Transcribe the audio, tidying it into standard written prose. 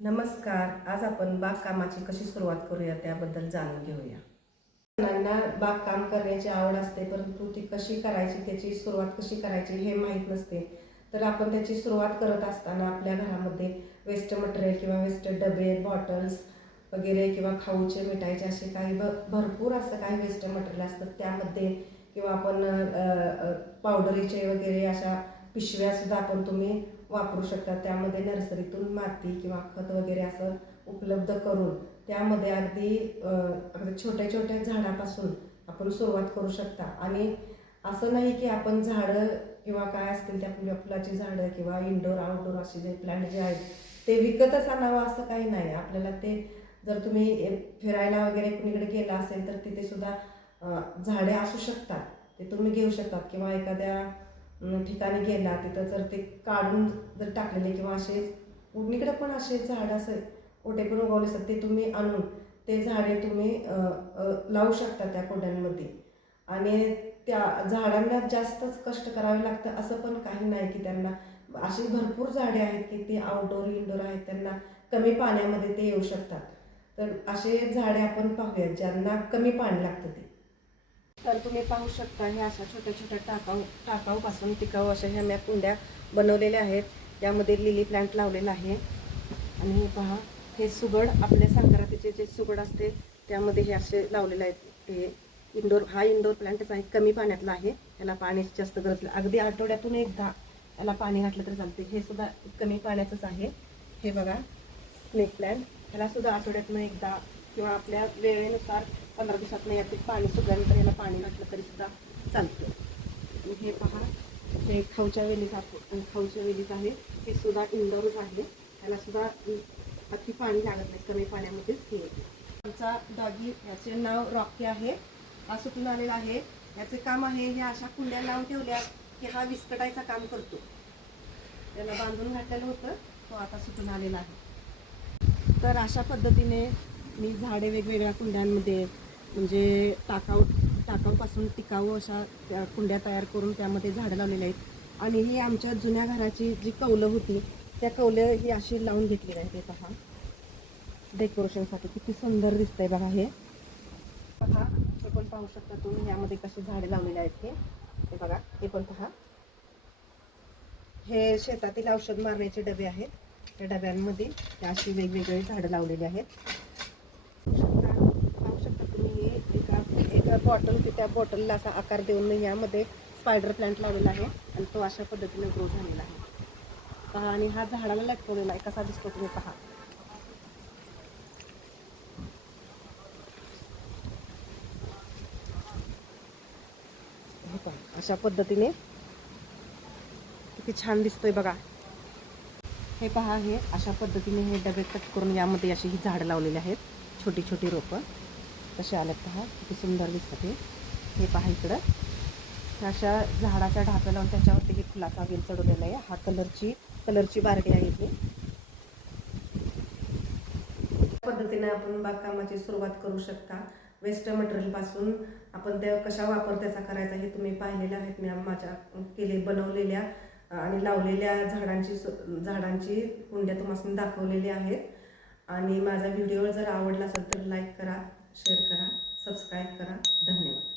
नमस्कार. आज आपण बागकामाची कशी सुरुवात करूया त्याबद्दल जाणून घेऊया. जणांना बागकाम करण्याची आवड असते, परंतु ती कशी करायची, त्याची सुरुवात कशी करायची हे माहीत नसते. तर आपण त्याची सुरुवात करत असताना आपल्या घरामध्ये वेस्ट मटेरियल किंवा वेस्ट डबे, बॉटल्स वगैरे किंवा खाऊचे, मिठाईचे असे काही भरपूर असं काही वेस्ट मटेरियल असतं. त्यामध्ये किंवा आपण पावडरीचे वगैरे अशा पिशव्यासुद्धा तुम्ही वापरू शकता. त्यामध्ये नर्सरीतून माती किंवा खत वगैरे असं उपलब्ध करून त्यामध्ये अगदी छोट्या छोट्या झाडापासून आपण सुरुवात करू शकता. आणि असं नाही की आपण झाडं किंवा काय असतील त्या फुलाची झाडं किंवा इनडोर आउटडोर असे जे प्लांट जे आहेत ते विकतच आणावं असं काही नाही. आपल्याला ते जर तुम्ही फिरायला वगैरे कुणीकडे गेला असेल तर तिथे सुद्धा झाडे असू शकतात, ते तुम्ही घेऊ शकतात. किंवा एखाद्या ठिकाणी गेला तिथं जर ते काढून जर टाकलेले किंवा असे कुणीकडे पण असे झाड असे ओटे पण उगवले असतात ते तुम्ही आणून ते झाडे तुम्ही लावू शकता त्या कुंड्यांमध्ये. आणि त्या झाडांना जास्तच कष्ट करावे लागतं असं पण काही नाही की त्यांना अशी भरपूर झाडे आहेत की ती आउटडोर इनडोर आहेत, त्यांना कमी पाण्यामध्ये ते येऊ शकतात. तर असे झाडे आपण पाहूयात ज्यांना कमी पाणी लागतं ते. तर तुम्ही पाहू शकता हे अशा छोट्या छोट्या टाकाऊपासून टिकाऊ अशा ह्या मी कुंड्या बनवलेल्या आहेत. यामध्ये लिली प्लांट लावलेला आहे. आणि हे पहा, हे सुगड आपल्या संक्रांतीचे जे सुगड असते त्यामध्ये हे असे लावलेले आहेत. हे इंडोर प्लांटच आहे, कमी पाण्यातला आहे, याला पाण्याची जास्त गरज नाही. अगदी आठवड्यातून एकदा याला पाणी घातलं तर चालते. हे सुद्धा कमी पाण्याचंच आहे. हे बघा स्नेक प्लांट, ह्याला सुद्धा आठवड्यातून एकदा किंवा आपल्या वेळेनुसार 15 दिवसातून याचे पाणी सुकल्यानंतर याला पाणी घातलं तरी सुद्धा चालतं. हे पहा, हे खाऊच्या वेलीच आहे. हे सुद्धा इंडोरच आहे. ह्याला सुद्धा अति पाणी लागत नाही, कमी पाण्यामध्येच हे येते. आमचा डॉगी, याचे नाव रॉकी आहे, हा सुटून आलेला आहे. याचे काम आहे हे अशा कुंड्या लावून ठेवल्या की हा विस्कटायचं काम करतो. त्याला बांधून घातलेलं होतं, तो आता सुटून आलेला आहे. तर अशा पद्धतीने मी झाडे वेगवेगळ्या कुंड्यांमध्ये म्हणजे टाकाऊपासून टिकाऊ अशा त्या कुंड्या तयार करून त्यामध्ये झाडं लावलेली आहेत. आणि ही आमच्या जुन्या घराची जी कौलं होती त्या कौलं ही अशी लावून घेतलेली आहेत. हे पहा, डेकोरेशनसाठी किती सुंदर दिसतंय बघा. हे पहा, हे पण पाहू शकता तुम्ही यामध्ये कशी झाडे लावलेली आहेत. हे बघा, हे पण पहा, हे शेतातील औषध मारण्याचे डबे आहेत. त्या डब्यांमध्ये अशी वेगवेगळी झाडं लावलेली आहेत. पाहू शकता तुम्ही, हे एका बॉटल होती, त्या बॉटलला असा आकार देऊन यामध्ये स्पायडर प्लांट लावलेला आहे आणि तो अशा पद्धतीने ग्रो झालेला आहे. पहा, आणि हा झाडाला लटकवलेला आहे, कसा दिसतो तुम्ही पहा. अशा पद्धतीने किती छान दिसतोय बघा. हे पहा, हे अशा पद्धतीने हे डबे कट करून यामध्ये अशी ही झाडं लावलेली आहेत. छोटी छोटी रोपं कसे आलेत पहा, किती सुंदर दिसतात. हे पहा, इकडं अशा झाडाच्या ढाप्या लावून त्याच्यावरती हे फुलाचा वेल चढवलेला आहे. हा कलरची बारडी आहे. ही पद्धतीने आपण बागकामाची सुरुवात करू शकता. वेस्ट मटेरियलपासून आपण त्या कशा वापर त्याचा करायचा हे तुम्ही पाहिलेलं आहेत. मी माझ्या बनवलेल्या आणि लावलेल्या झाडांची कुंड्या तुम्हाला दाखवलेली आहेत. आणि माझा व्हिडिओ जर आवडला असेल तर लाईक करा, शेअर करा, सबस्क्राईब करा. धन्यवाद.